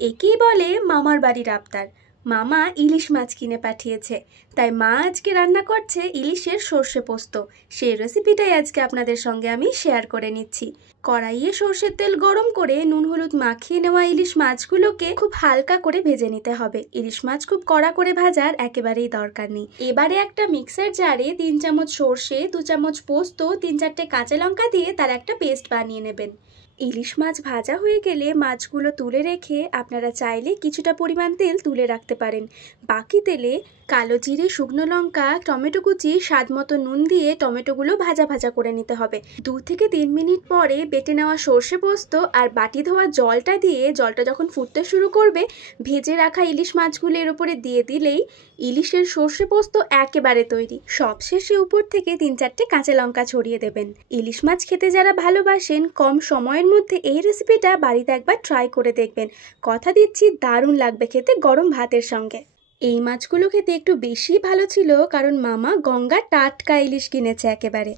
একেই বলে মামার বাড়ির আবদার। মামা ইলিশ মাছ কিনে পাঠিয়েছে, তাই মা আজকে রান্না করছে ইলিশের সর্ষে পোস্ত। সেই রেসিপিটাই আজকে আপনাদের সঙ্গে আমি শেয়ার করে নিচ্ছি। কড়াইয়ে সর্ষের তেল গরম করে নুন হলুদ মাখিয়ে নেওয়া ইলিশ মাছগুলোকে খুব হালকা করে ভেজে নিতে হবে। ইলিশ মাছ খুব কড়া করে ভাজার একেবারেই দরকার নেই। এবারে একটা মিক্সার জারে 3 চামচ সর্ষে, 2 চামচ পোস্ত, 3-4টে কাঁচা লঙ্কা দিয়ে তার একটা পেস্ট বানিয়ে নেবেন। ইলিশ মাছ ভাজা হয়ে গেলে মাছগুলো তুলে রেখে আপনারা চাইলে কিছুটা পরিমাণ তেল তুলে রাখতে পারেন। বাকি তেলে কালো জিরে, শুকনো লঙ্কা, টমেটো কুচি, স্বাদ মতো নুন দিয়ে টমেটোগুলো ভাজা ভাজা করে নিতে হবে। 2 থেকে 3 মিনিট পরে বেটে নেওয়া সর্ষে পোস্ত আর বাটি ধোয়া জলটা দিয়ে, জলটা যখন ফুটতে শুরু করবে, ভেজে রাখা ইলিশ মাছগুলো এর উপরে দিয়ে দিলেই ইলিশের সর্ষে পোস্ত একেবারে তৈরি। সবশেষে উপর থেকে 3-4টে কাঁচা লঙ্কা ছড়িয়ে দেবেন। ইলিশ মাছ খেতে যারা ভালোবাসেন, কম সময়ের মধ্যে এই রেসিপিটা বাড়িতে একবার ট্রাই করে দেখবেন। কথা দিচ্ছি দারুণ লাগবে খেতে গরম ভাতের সঙ্গে। এই মাছগুলো খেতে একটু বেশি ভালো ছিল, কারণ মামা গঙ্গার টাটকা ইলিশ কিনেছে একেবারে।